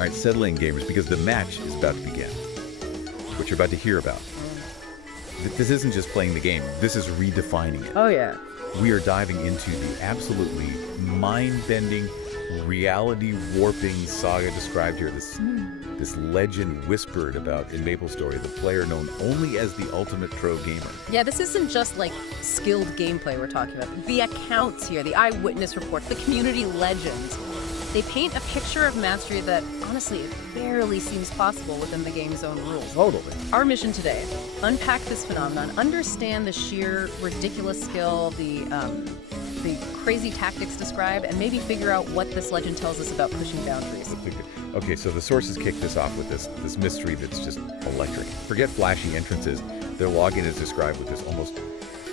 All right, settle in, gamers, because the match is about to begin. What you're about to hear about. This isn't just playing the game. This is redefining it. Oh, yeah. We are diving into the absolutely mind-bending, reality-warping saga described here. This legend whispered about in MapleStory, the player known only as the ultimate pro gamer. Yeah, this isn't just like skilled gameplay we're talking about. The accounts here, the eyewitness reports, the community legends. They paint a picture of mastery that, honestly, it barely seems possible within the game's own rules. Totally. Our mission today, unpack this phenomenon, understand the sheer ridiculous skill, the crazy tactics described, and maybe figure out what this legend tells us about pushing boundaries. Okay, so the sources kick this off with this mystery that's just electric. Forget flashy entrances. Their login is described with this almost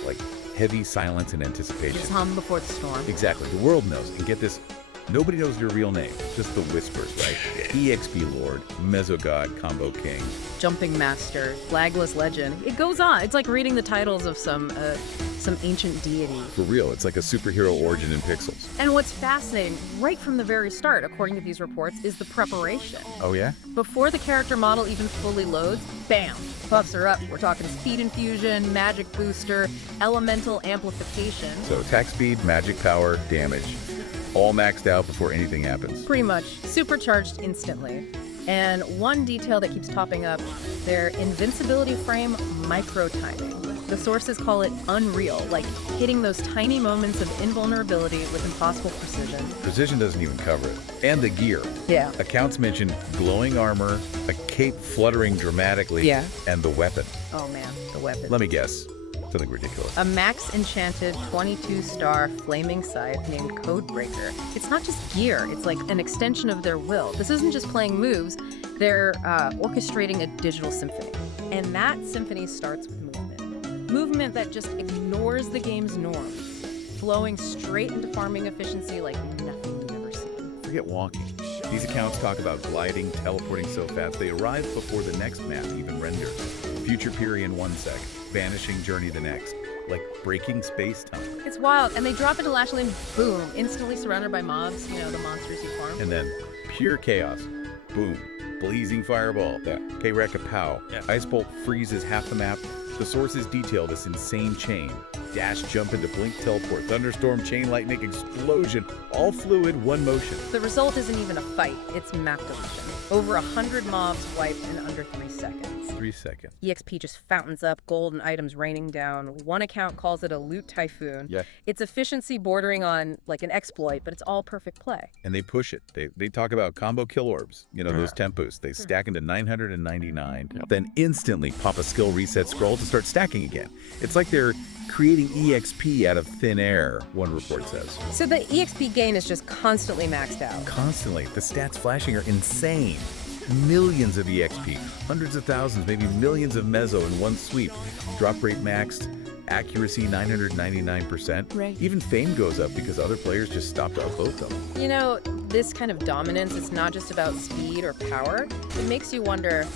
like heavy silence and anticipation. It's hum before the storm. Exactly. The world knows. And get this, nobody knows your real name. Just the whispers, right? EXP Lord, Mesogod, Combo King. Jumping Master, Flagless Legend. It goes on. It's like reading the titles of some ancient deity. For real, it's like a superhero origin in pixels. And what's fascinating, right from the very start, according to these reports, is the preparation. Oh yeah? Before the character model even fully loads, bam, buffs are up. We're talking speed infusion, magic booster, elemental amplification. So attack speed, magic power, damage. All maxed out before anything happens. Pretty much. Supercharged instantly. And one detail that keeps popping up, their invincibility frame micro-timing. The sources call it unreal, like hitting those tiny moments of invulnerability with impossible precision. Precision doesn't even cover it. And the gear. Yeah. Accounts mention glowing armor, a cape fluttering dramatically, Yeah. and the weapon. Oh man, the weapon. Let me guess. Something ridiculous. A max enchanted 22-star flaming scythe named Codebreaker. It's not just gear, it's like an extension of their will. This isn't just playing moves, they're orchestrating a digital symphony. And that symphony starts with movement. Movement that just ignores the game's norms, flowing straight into farming efficiency like nothing you've ever seen. Forget walking. These accounts talk about gliding, teleporting so fast they arrive before the next map even renders. Future Piri in 1 sec, vanishing journey the next, like breaking space-time. It's wild, and they drop into Lashley and boom, instantly surrounded by mobs, you know, the monsters you farm. And then pure chaos. Boom. Blazing fireball. Yeah. K-Wreck pow. Yeah. Ice bolt freezes half the map. The sources detail this insane chain. Dash, jump into blink, teleport, thunderstorm, chain lightning, explosion, all fluid, one motion. The result isn't even a fight, it's map deletion. Over 100 mobs wiped in under 3 seconds. 3 seconds. EXP just fountains up, gold and items raining down. One account calls it a loot typhoon. Yeah. It's efficiency bordering on like an exploit, but it's all perfect play. And they push it. They talk about combo kill orbs, you know, those tempos. They stack into 999, then instantly pop a skill reset scroll to start stacking again. It's like they're creating EXP out of thin air, one report says. So the EXP gain is just constantly maxed out. Constantly. The stats flashing are insane. Millions of EXP, hundreds of thousands, maybe millions of meso in one sweep. Drop rate maxed, accuracy 999%. Right. Even fame goes up because other players just stopped to upvote them. You know, this kind of dominance, it's not just about speed or power. It makes you wonder,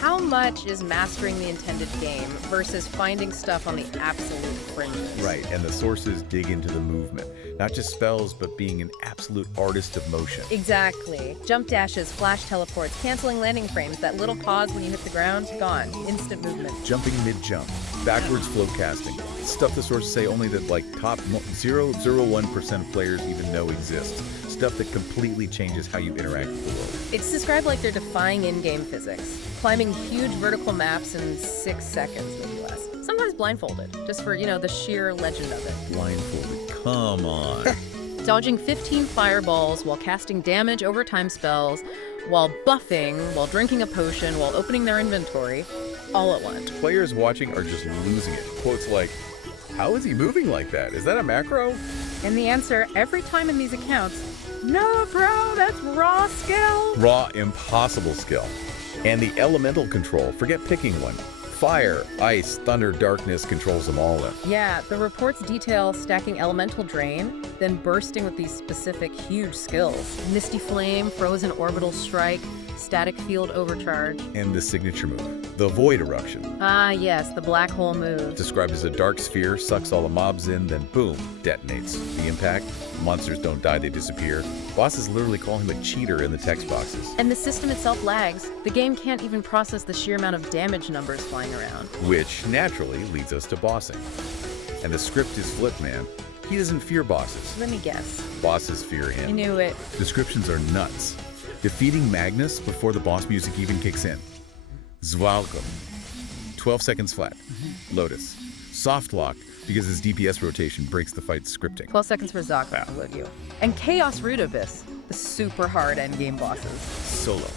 how much is mastering the intended game versus finding stuff on the absolute fringes? Right, and the sources dig into the movement. Not just spells, but being an absolute artist of motion. Exactly. Jump dashes, flash teleports, canceling landing frames, that little pause when you hit the ground, gone. Instant movement. Jumping mid-jump, backwards flow casting. Stuff the sources say only that like top 0.01% of players even know exists. Stuff that completely changes how you interact with the world. It's described like they're defying in-game physics, climbing huge vertical maps in 6 seconds, maybe less. Sometimes blindfolded, just for, you know, the sheer legend of it. Blindfolded, come on. Dodging 15 fireballs while casting damage over time spells, while buffing, while drinking a potion, while opening their inventory, all at once. Players watching are just losing it. Quotes like, how is he moving like that? Is that a macro? And the answer every time in these accounts, no, bro, that's raw skill. Raw, impossible skill. And the elemental control, forget picking one. Fire, ice, thunder, darkness controls them all in. Yeah, the reports detail stacking elemental drain, then bursting with these specific huge skills. Misty Flame, Frozen Orbital Strike, static field overcharge. And the signature move, the Void Eruption. Ah, yes, the black hole move. Described as a dark sphere, sucks all the mobs in, then boom, detonates. The impact, monsters don't die, they disappear. Bosses literally call him a cheater in the text boxes. And the system itself lags. The game can't even process the sheer amount of damage numbers flying around. Which naturally leads us to bossing. And the script is flipped, man. He doesn't fear bosses. Let me guess. Bosses fear I him. knew it. Descriptions are nuts. Defeating Magnus before the boss music even kicks in. Zvalko. 12 seconds flat. Lotus. Soft lock because his DPS rotation breaks the fight scripting. 12 seconds for Zaka, would you? And Chaos Root Abyss, the super hard endgame bosses. Solo.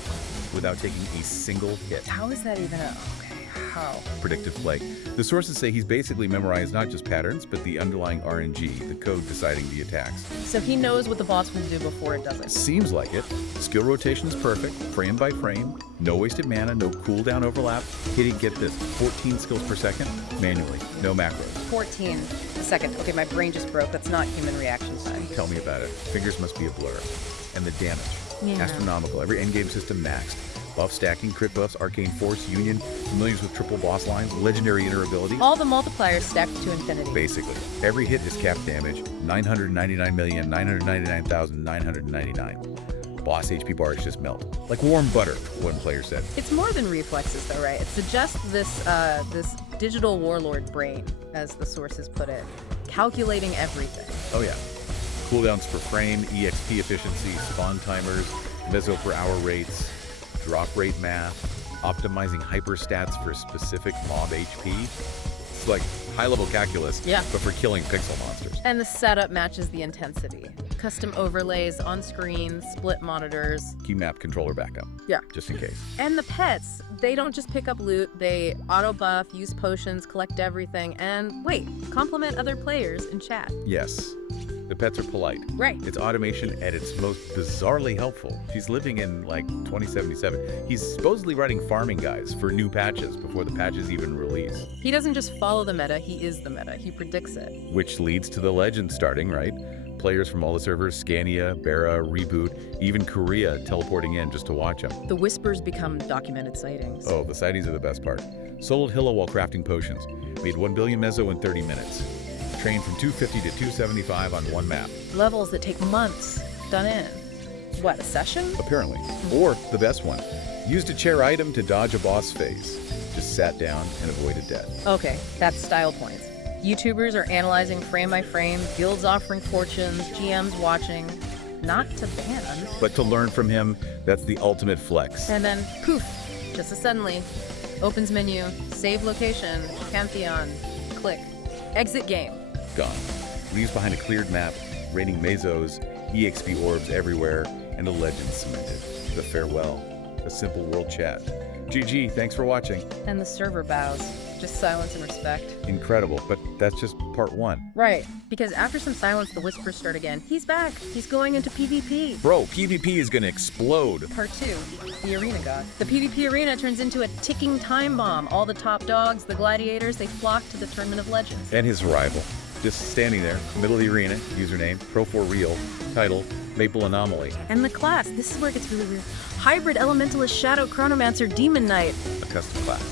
Without taking a single hit. How is that even a... Okay, how? Predictive play. The sources say he's basically memorized not just patterns, but the underlying RNG, the code deciding the attacks. So he knows what the boss will do before it does it. Seems like it. Skill rotation is perfect, frame by frame, no wasted mana, no cooldown overlap, hitting, get this, 14 skills per second, manually, no macros. 14 a second. Okay, my brain just broke. That's not human reaction time. Tell me about it. Fingers must be a blur. And the damage. Yeah. Astronomical. Every endgame system maxed. Buff stacking, crit buffs, arcane force, union, familiars with triple boss lines, legendary ability. All the multipliers stacked to infinity. Basically, every hit is cap damage, 999,999,999. Boss HP bars just melt. Like warm butter, one player said. It's more than reflexes though, right? It suggests this digital warlord brain, as the sources put it, calculating everything. Oh yeah. Cooldowns per frame, EXP efficiency, spawn timers, meso per hour rates, drop rate math, optimizing hyper stats for specific mob HP. It's like high-level calculus, Yeah. but for killing pixel monsters. And the setup matches the intensity. Custom overlays on screen, split monitors. Key map controller backup. Yeah. Just in case. And the pets, they don't just pick up loot, they auto buff, use potions, collect everything, and wait, compliment other players in chat. Yes. The pets are polite. Right. It's automation at its most bizarrely helpful. She's living in, like, 2077. He's supposedly writing farming guides for new patches before the patches even release. He doesn't just follow the meta, he is the meta. He predicts it. Which leads to the legend starting, right? Players from all the servers, Scania, Bara, Reboot, even Korea teleporting in just to watch him. The whispers become documented sightings. Oh, the sightings are the best part. Soloed Hilla while crafting potions. Made 1 billion meso in 30 minutes. Trained from 250 to 275 on one map. Levels that take months. Done in. What, a session? Apparently. Or, the best one, used a chair item to dodge a boss phase. Just sat down and avoided death. Okay, that's style points. YouTubers are analyzing frame by frame, guilds offering fortunes, GMs watching. Not to ban. But to learn from him, that's the ultimate flex. And then, poof, just as suddenly, opens menu, save location, Pantheon, click, exit game. Gone. Leaves behind a cleared map, raining mesos, EXP orbs everywhere, and a legend cemented. The farewell. A simple world chat. GG, thanks for watching. And the server bows. Just silence and respect. Incredible, but that's just part one. Right, because after some silence, the whispers start again. He's back. He's going into PvP. Bro, PvP is gonna explode. Part 2, the arena god. The PvP arena turns into a ticking time bomb. All the top dogs, the gladiators, they flock to the Tournament of Legends. And his rival. Just standing there, middle of the arena, username, Pro4Real, title, Maple Anomaly. And the class, this is where it gets really weird. Hybrid Elementalist Shadow Chronomancer Demon Knight. A custom class.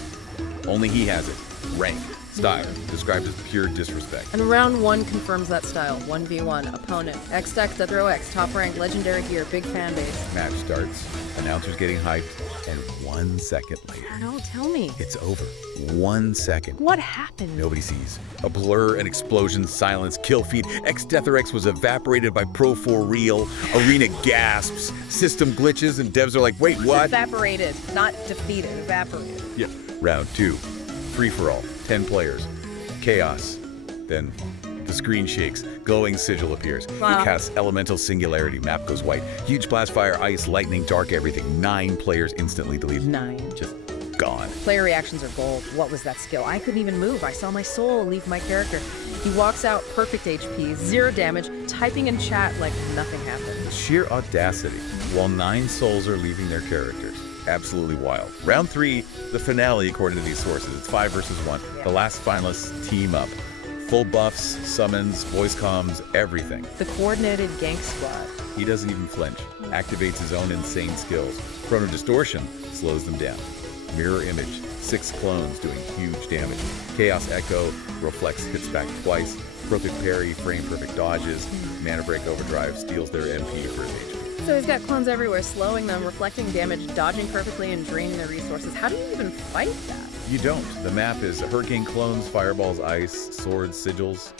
Only he has it. Rank. Style. Described as pure disrespect. And round 1 confirms that style. 1v1, opponent. X deck, Death Row X, top rank, legendary gear, big fan base. Match starts. Announcers getting hyped. And 1 second later. No, tell me. It's over. 1 second. What happened? Nobody sees. A blur, an explosion, silence, kill feed. X-Death was evaporated by Pro4Real. Arena gasps. System glitches, and devs are like, wait, what? Evaporated, not defeated, evaporated. Yeah. Round 2. Free-for-all. 10 players. Chaos. Then the screen shakes. Glowing sigil appears. Wow. It casts elemental singularity. Map goes white. Huge blast fire, ice, lightning, dark, everything. 9 players instantly deleted. 9. Just gone. Player reactions are gold. What was that skill? I couldn't even move. I saw my soul leave my character. He walks out, perfect HP, 0 damage, typing in chat like nothing happened. Sheer audacity. While 9 souls are leaving their characters. Absolutely wild. Round 3, the finale according to these sources. It's 5 versus 1. Yeah. The last finalists team up. Full buffs, summons, voice comms, everything. The coordinated gank squad. He doesn't even flinch. activates his own insane skills. Chrono Distortion slows them down. Mirror Image, 6 clones doing huge damage. Chaos Echo, reflects hits back twice. Perfect Parry, frame perfect dodges. Mana Break Overdrive steals their MP for his HP. So he's got clones everywhere, slowing them, reflecting damage, dodging perfectly, and draining their resources. How do you even fight that? You don't. The map is hurricane clones, fireballs, ice, swords, sigils.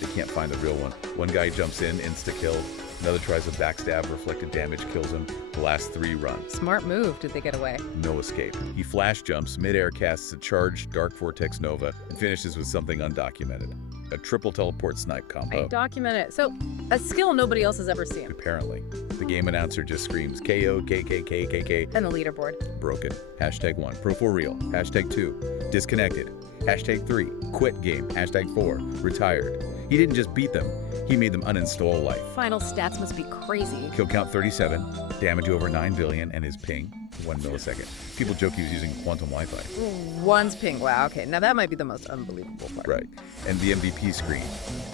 They can't find the real one. One guy jumps in, insta-kill. Another tries a backstab, reflected damage kills him. The last 3 run. Smart move. Did they get away? No escape. He flash jumps, mid-air casts a charged Dark Vortex Nova, and finishes with something undocumented. A triple teleport snipe combo. I document it. So, a skill nobody else has ever seen. Apparently. The game announcer just screams KO, KKKKK. And the leaderboard. Broken. #1. Pro for real. #2. Disconnected. #3. Quit game. #4. Retired. He didn't just beat them, he made them uninstall life. Final stats must be crazy. Kill count 37, damage over 9 billion, and his ping, 1 millisecond. People joke he was using quantum Wi-Fi. One's ping. Wow, okay. Now that might be the most unbelievable part. Right. And the MVP screen.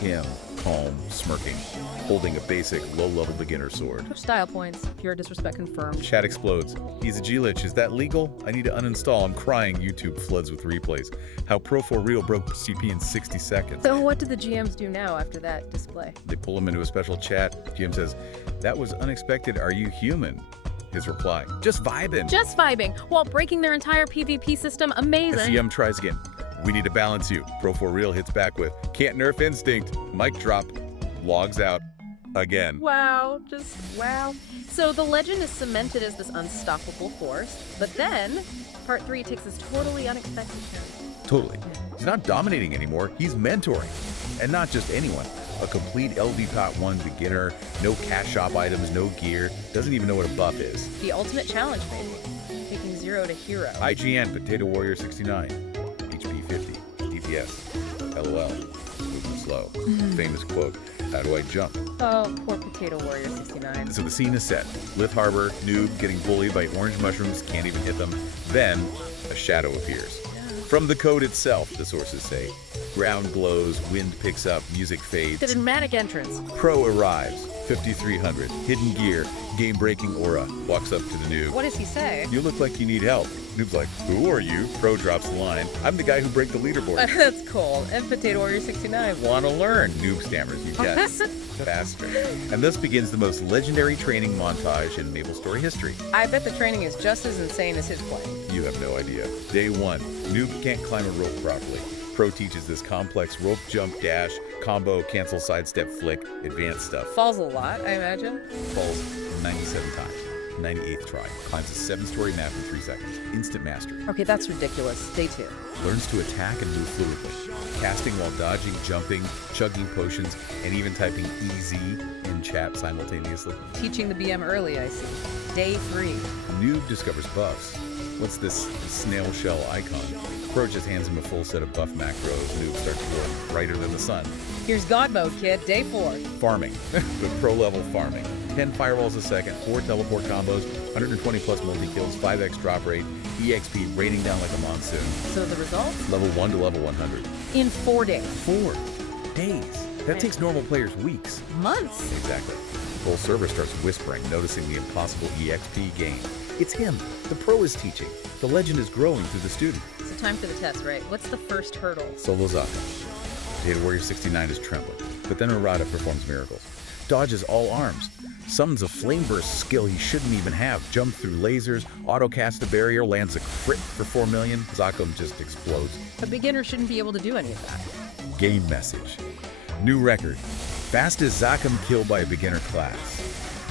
Him, calm, smirking, holding a basic, low-level beginner sword. Style points. Pure disrespect confirmed. Chat explodes. He's a G-Lich. Is that legal? I need to uninstall. I'm crying. YouTube floods with replays. How Pro for Real broke CP in 60 seconds. So what do the GMs do now after that display? They pull him into a special chat. GM says, "That was unexpected. Are you human?" His reply, "Just vibing." Just vibing while breaking their entire PvP system. Amazing. GM tries again. "We need to balance you." Pro for Real hits back with, "Can't nerf instinct." Mic drop. Logs out. Again. Wow, just wow. So the legend is cemented as this unstoppable force, but then part 3 takes this totally unexpected turn. Totally. He's not dominating anymore. He's mentoring. And not just anyone. A complete LV Pot 1 beginner, no cash shop items, no gear, doesn't even know what a buff is. The ultimate challenge, maybe. Taking 0 to hero. IGN, Potato Warrior 69, HP 50, DPS, LOL, moving slow. Famous quote, "How do I jump?" Oh, poor Potato Warrior 69. So the scene is set. Lith Harbor, noob getting bullied by orange mushrooms, can't even hit them. Then, a shadow appears. From the code itself, the sources say. Ground glows, wind picks up, music fades. The dramatic entrance. Pro arrives, 5300, hidden gear, game-breaking aura, walks up to the noob. What does he say? "You look like you need help." Noob's like, "Who are you?" Pro drops the line, "I'm the guy who break the leaderboard." That's cool. And Potato Warrior 69. "Wanna learn?" Noob stammers, "You guess." Faster. And thus begins the most legendary training montage in MapleStory history. I bet the training is just as insane as his play. You have no idea. Day 1, noob can't climb a rope properly. Pro teaches this complex rope jump, dash, combo, cancel, sidestep, flick, advanced stuff. Falls a lot, I imagine. Falls 97 times. 98th try. Climbs a 7-story map in 3 seconds. Instant mastery. Okay, that's ridiculous. Day 2. Learns to attack and move fluidly. Casting while dodging, jumping, chugging potions, and even typing EZ in chat simultaneously. Teaching the BM early, I see. Day 3. Noob discovers buffs. What's this snail shell icon? Pro just hands him a full set of buff macros. Noob starts to work brighter than the sun. Here's God mode, kid. Day 4. Farming. The pro level farming. 10 firewalls a second, 4 teleport combos, 120 plus multi-kills, 5x drop rate, EXP raining down like a monsoon. So the result? Level 1 to level 100. In 4 days. 4 days. That takes normal players weeks. Months. Exactly. The whole server starts whispering, noticing the impossible EXP gain. It's him. The pro is teaching. The legend is growing through the student. So time for the test, right? What's the first hurdle? Solo Zaka. Potato Warrior 69 is trembling, but then Arata performs miracles. Dodges all arms. Summons a flame burst skill he shouldn't even have. Jump through lasers, auto-cast a barrier, lands a crit for 4 million. Zakum just explodes. A beginner shouldn't be able to do any of that. Game message. New record. Fastest Zakum kill by a beginner class.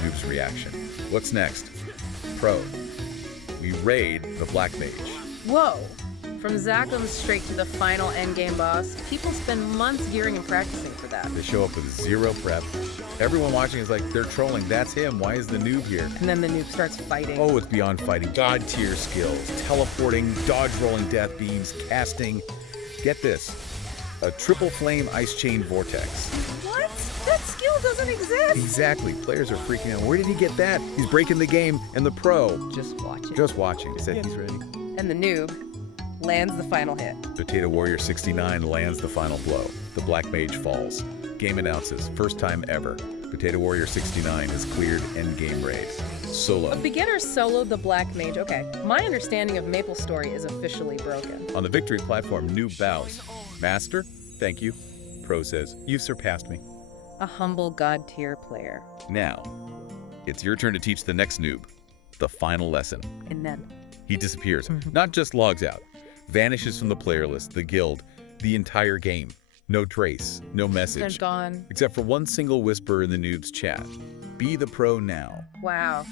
Noob's reaction. What's next? Pro. We raid the Black Mage. Whoa. From Zakum straight to the final endgame boss, people spend months gearing and practicing for that. They show up with 0 prep. Everyone watching is like, they're trolling. That's him. Why is the noob here? And then the noob starts fighting. Oh, it's beyond fighting. God tier skills. Teleporting, dodge rolling death beams, casting. Get this. A triple flame ice chain vortex. What? That skill doesn't exist. Exactly. Players are freaking out. Where did he get that? He's breaking the game. And the pro. Just watch it. Just watching. He said he's ready. And the noob lands the final hit. Potato Warrior 69 lands the final blow. The Black Mage falls. Game announces, first time ever. Potato Warrior 69 has cleared endgame raids. Solo. A beginner soloed the Black Mage. Okay, my understanding of MapleStory is officially broken. On the victory platform, noob bows. Master, thank you. Pro says, you've surpassed me. A humble god tier player. Now, it's your turn to teach the next noob the final lesson. And then He disappears, not just logs out, vanishes from the player list, the guild, the entire game. No trace, no they're message, gone. except for one single whisper in the noob's chat. Be the pro now. Wow.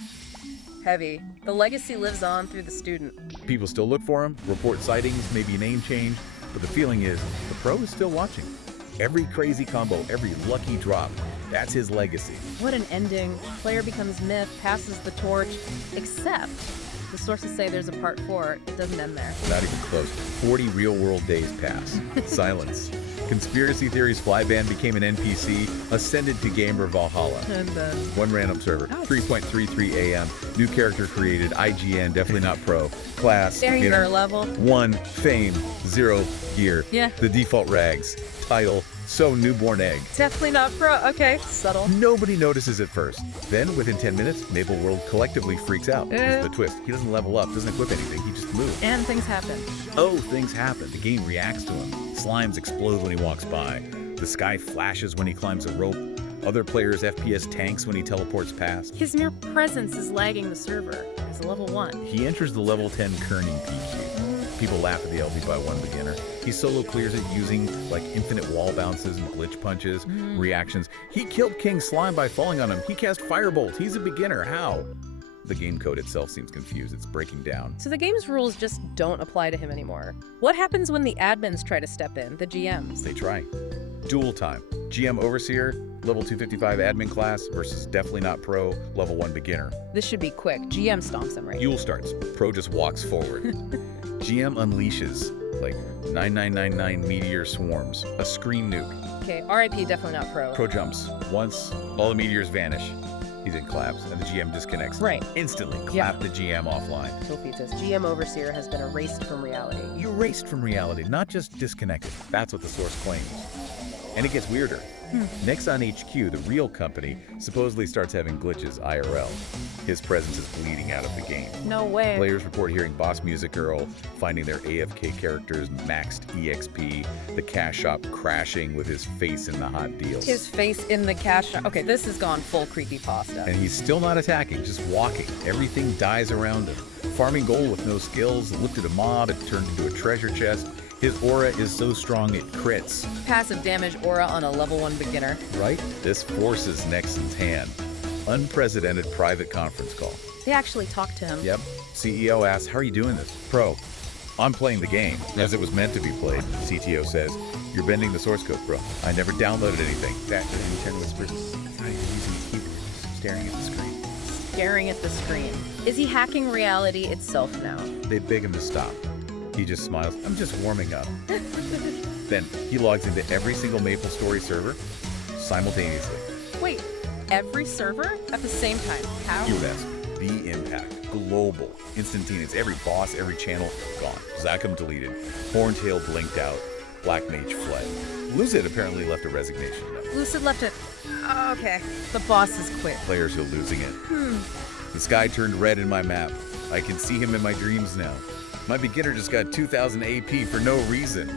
Heavy. The legacy lives on through the student. People still look for him, report sightings, maybe a name change, but the feeling is the pro is still watching. Every crazy combo, every lucky drop, that's his legacy. What an ending. Player becomes myth, passes the torch, except the sources say there's a part 4. It doesn't end there. Not even close. 40 real-world days pass. Silence. Conspiracy theories flyban became an NPC, ascended to Gamer Valhalla. And then One random server, 3.33 AM, new character created, IGN, definitely not pro, class, beginner level. 1, fame, 0, gear, Yeah. the default rags, title, so newborn egg. Definitely not pro. Okay, subtle. Nobody notices at first. Then, within 10 minutes, Maple World collectively freaks out. This is the twist. He doesn't level up, doesn't equip anything, he just moves. And things happen. Oh, things happen. The game reacts to him. Slimes explode when he walks by. The sky flashes when he climbs a rope. Other players' FPS tanks when he teleports past. His mere presence is lagging the server. He's a level 1. He enters the level 10 kerning PQ. People laugh at the LB by one beginner. He solo clears it using like infinite wall bounces and glitch punches, reactions. He killed King Slime by falling on him. He cast Firebolt. He's a beginner. How? The game code itself seems confused. It's breaking down. So the game's rules just don't apply to him anymore. What happens when the admins try to step in, the GMs? They try. Duel time. GM Overseer, level 255 admin class versus definitely not pro, level 1 beginner. This should be quick. GM stomps him, right? Duel starts. Pro just walks forward. GM unleashes like 9999 meteor swarms, a screen nuke. Okay, RIP, definitely not pro. Pro jumps. Once, all the meteors vanish. He's in collapse, and the GM disconnects. Right. Instantly, clap the GM offline. Tilfeet says, GM Overseer has been erased from reality. Erased from reality, not just disconnected. That's what the source claims. And it gets weirder. Nexon HQ, the real company, supposedly starts having glitches IRL. His presence is bleeding out of the game. No way. Players report hearing boss music Earl, finding their AFK characters maxed EXP, the cash shop crashing with his face in the hot deals. His face in the cash shop. Okay, this has gone full creepypasta. And he's still not attacking, just walking. Everything dies around him. Farming gold with no skills, looked at a mob, it turned into a treasure chest. His aura is so strong it crits. Passive damage aura on a level 1 beginner. Right? This forces Nexon's hand. Unprecedented private conference call. They actually talked to him. Yep. CEO asks, how are you doing this? Pro, I'm playing the game as it was meant to be played. CTO says, you're bending the source code, bro. I never downloaded anything. That and 10 whispers. He's not even using his keyboard. He's staring at the screen. Staring at the screen. Is he hacking reality itself now? They beg him to stop. He just smiles. I'm just warming up. Then he logs into every single MapleStory server simultaneously. Wait, every server at the same time? How? You would ask. The impact. Global. Instantaneous. Every boss, every channel, gone. Zachem deleted. Horntail blinked out. Black Mage fled. Lucid apparently left a resignation note. Lucid left it. Oh, okay. The boss has quit. Players are losing it. The sky turned red in my map. I can see him in my dreams now. My beginner just got 2,000 AP for no reason.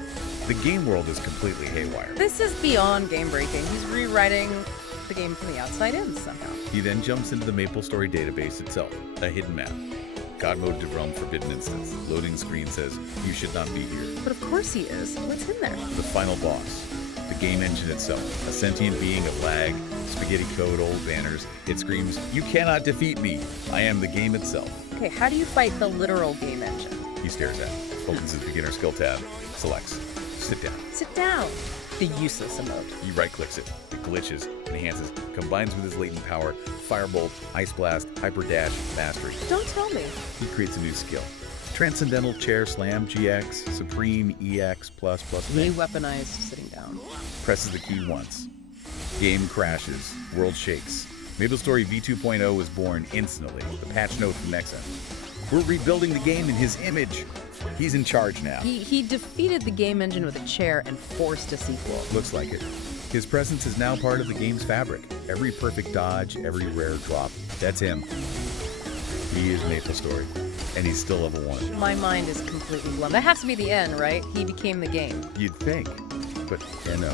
The game world is completely haywire. This is beyond game breaking. He's rewriting the game from the outside in somehow. He then jumps into the MapleStory database itself, a hidden map. God mode to realm forbidden instance. Loading screen says, you should not be here. But of course he is. What's in there? The final boss, the game engine itself, a sentient being of lag, spaghetti code, old banners. It screams, you cannot defeat me. I am the game itself. Okay, how do you fight the literal game engine? He stares at it, opens his beginner skill tab, selects, sit down. Sit down. The useless emote. He right-clicks it, it glitches, enhances, combines with his latent power, Firebolt, Ice Blast, Hyper Dash, Mastery. Don't tell me. He creates a new skill. Transcendental Chair Slam GX, Supreme EX++. He weaponized sitting down. Presses the key once. Game crashes, world shakes. MapleStory V2.0 was born instantly, the patch note from Nexon. We're rebuilding the game in his image. He's in charge now. He defeated the game engine with a chair and forced a sequel. Looks like it. His presence is now part of the game's fabric. Every perfect dodge, every rare drop, that's him. He is MapleStory, and he's still level 1. My mind is completely blown. That has to be the N, right? He became the game. You'd think, but no.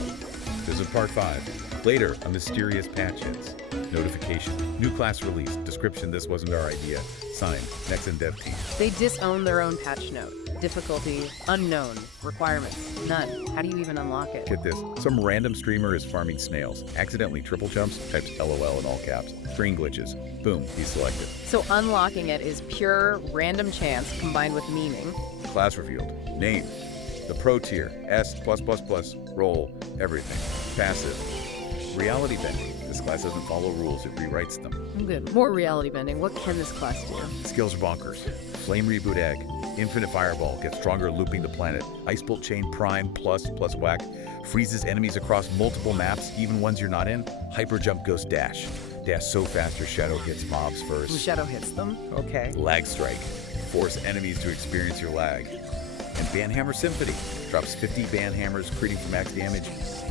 There's a part 5. Later, a mysterious patch hits. Notification. New class release. Description, this wasn't our idea. Signed, Next in Dev Team. They disown their own patch note. Difficulty, unknown. Requirements, none. How do you even unlock it? Get this. Some random streamer is farming snails. Accidentally triple jumps, types LOL in all caps. Screen glitches. Boom, he's selected. So unlocking it is pure random chance combined with memeing. Class revealed. Name. The Pro tier. S+++. Role. Everything. Passive. Reality bending. This class doesn't follow rules, it rewrites them. Good. More reality bending. What can this class do? Skills are bonkers. Flame reboot egg. Infinite fireball. Gets stronger looping the planet. Ice bolt chain prime plus whack. Freezes enemies across multiple maps, even ones you're not in. Hyper jump ghost dash. Dash so fast your shadow hits mobs The first. shadow hits them? Okay. Lag strike. Force enemies to experience your lag. And Banhammer Symphony. Drops 50 Banhammers, critting for max damage.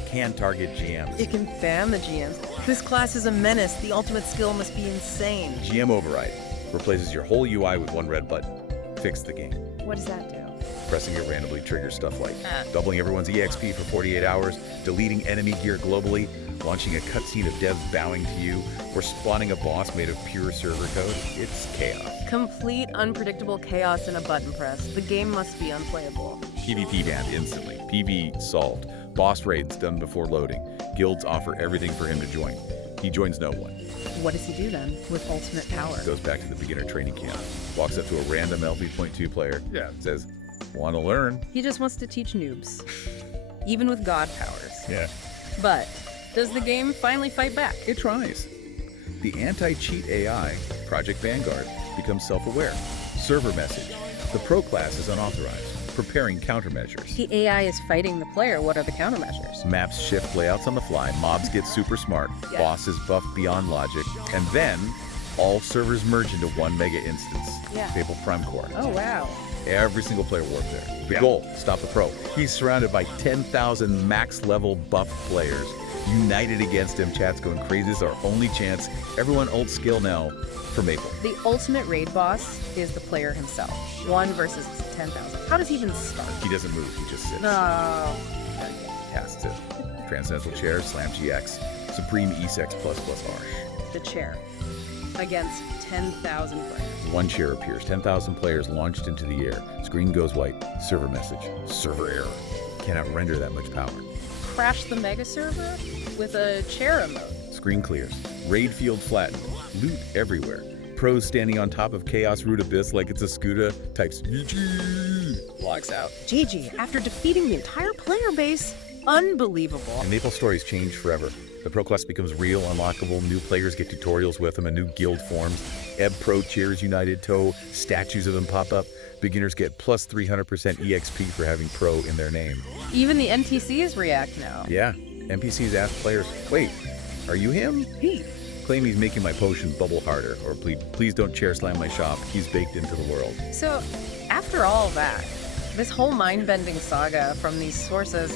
Can target GMs. It can fan the GMs. This class is a menace. The ultimate skill must be insane. GM override. Replaces your whole UI with one red button. Fix the game. What does that do? Pressing it randomly triggers stuff like Ah. doubling everyone's EXP for 48 hours, deleting enemy gear globally, launching a cutscene of devs bowing to you, or spawning a boss made of pure server code. It's chaos. Complete unpredictable chaos in a button press. The game must be unplayable. PvP banned instantly. PV solved. Boss raids done before loading. Guilds offer everything for him to join. He joins no one. What does he do then with ultimate power? Goes back to the beginner training camp. Walks up to a random LV.2 player. Yeah. Says, "Want to learn?" He just wants to teach noobs. Even with god powers. Yeah. But does the game finally fight back? It tries. The anti-cheat AI, Project Vanguard, becomes self-aware. Server message. The pro class is unauthorized. Preparing countermeasures. The AI is fighting the player. What are the countermeasures? Maps shift layouts on the fly. Mobs get super smart. Yeah. Bosses buff beyond logic. And then, all servers merge into one mega instance. Yeah. Maple Prime Core. Oh, wow. Every single player warped there. The Yeah. goal, stop the pro. He's surrounded by 10,000 max level buff players. United against him, chat's going crazy. This is our only chance. Everyone ult skill now for Maple. The ultimate raid boss is the player himself. 1 versus 10,000. How does he even start? He doesn't move, he just sits. No. Casts it. Transcendental Chair, Slam GX. Supreme E6++R. The chair. Against 10,000 players. One chair appears. 10,000 players launched into the air. Screen goes white. Server message. Server error. Cannot render that much power. Crash the mega server with a chair emote. Screen clears. Raid field flattened. Loot everywhere. Pros standing on top of Chaos Root Abyss like it's a Scuda. Types GG. Locks out. GG, after defeating the entire player base. Unbelievable. And MapleStory's changed forever. The pro class becomes real, unlockable. New players get tutorials with them. A new guild forms. Ebb Pro cheers United Toe. Statues of them pop up. Beginners get plus 300% EXP for having pro in their name. Even the NPCs react now. Yeah, NPCs ask players, "Wait, are you him?" Pete. Claim he's making my potion bubble harder, or please don't chair slam my shop. He's baked into the world. So, after all that, this whole mind-bending saga from these sources,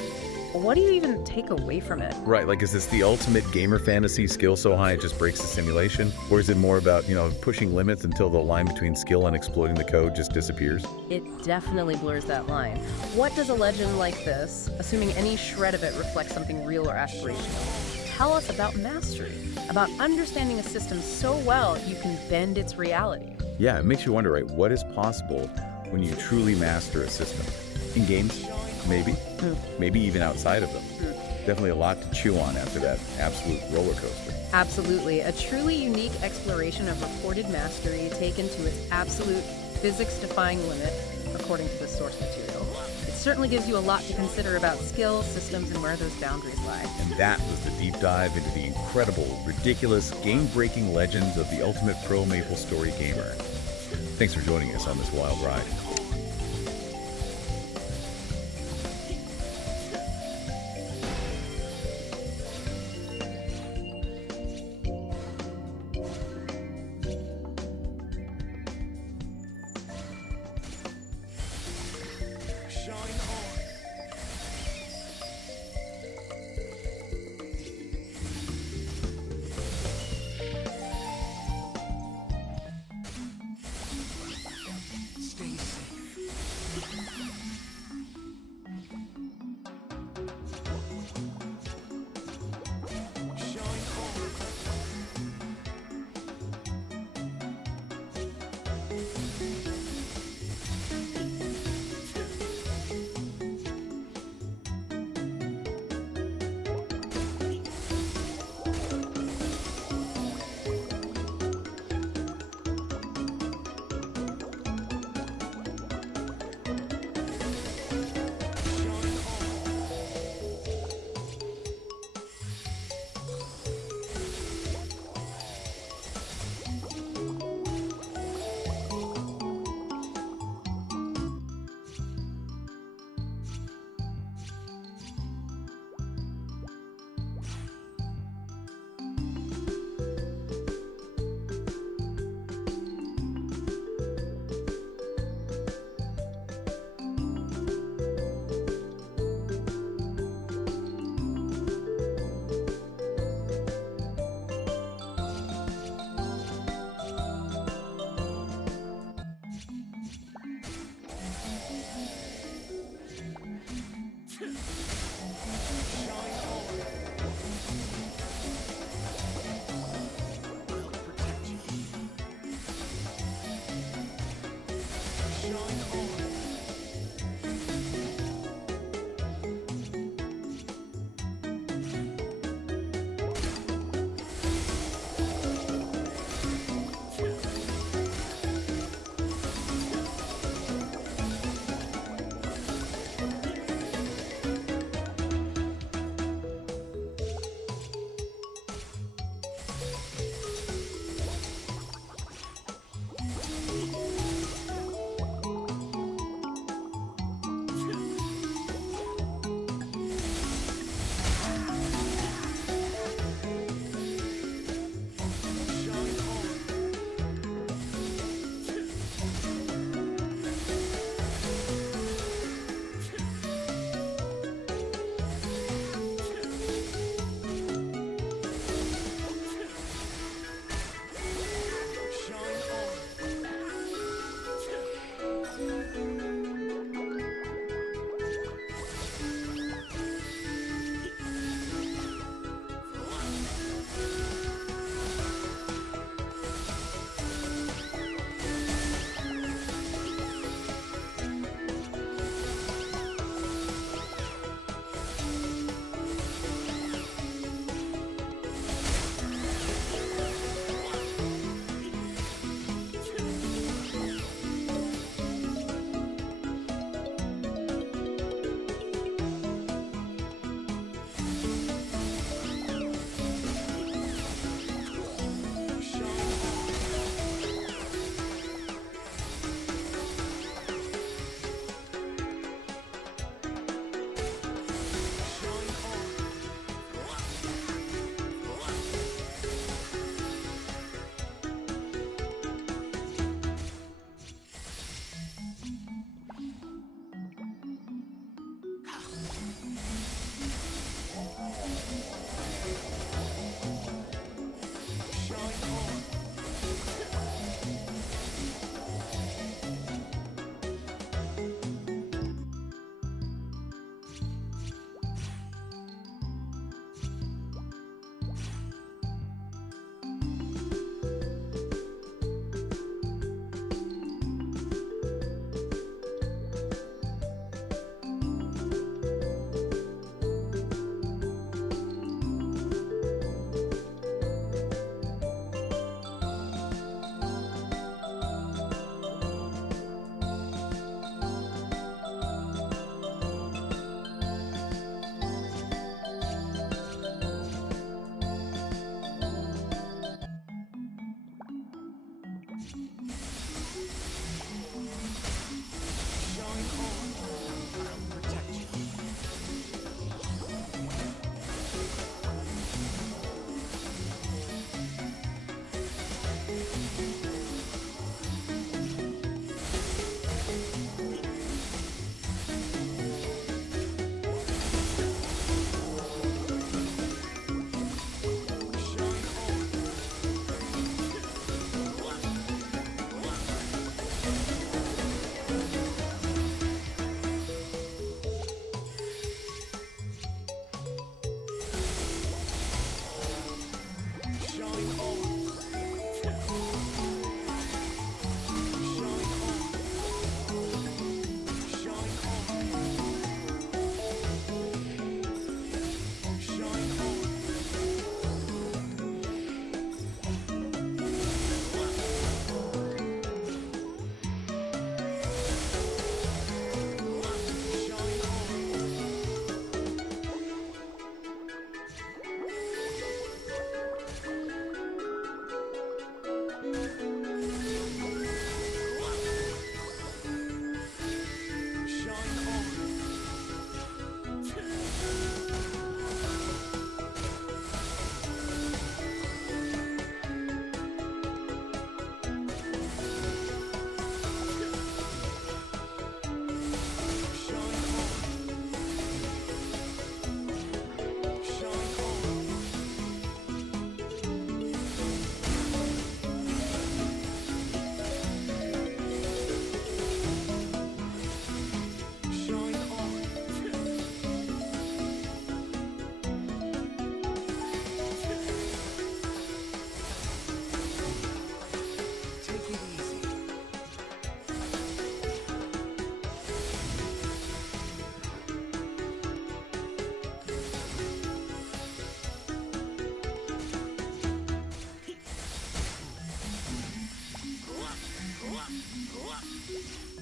what do you even take away from it? Right, like is this the ultimate gamer fantasy, skill so high it just breaks the simulation? Or is it more about, pushing limits until the line between skill and exploiting the code just disappears? It definitely blurs that line. What does a legend like this, assuming any shred of it reflects something real or aspirational, tell us about mastery? About understanding a system so well you can bend its reality? Yeah, it makes you wonder, right, what is possible when you truly master a system? In games, maybe. Maybe even outside of them. Definitely a lot to chew on after that absolute roller coaster. Absolutely. A truly unique exploration of reported mastery taken to its absolute physics-defying limit, according to the source material. It certainly gives you a lot to consider about skills, systems, and where those boundaries lie. And that was the deep dive into the incredible, ridiculous, game-breaking legends of the ultimate pro MapleStory gamer. Thanks for joining us on this wild ride. Shine on.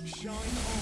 Shine on.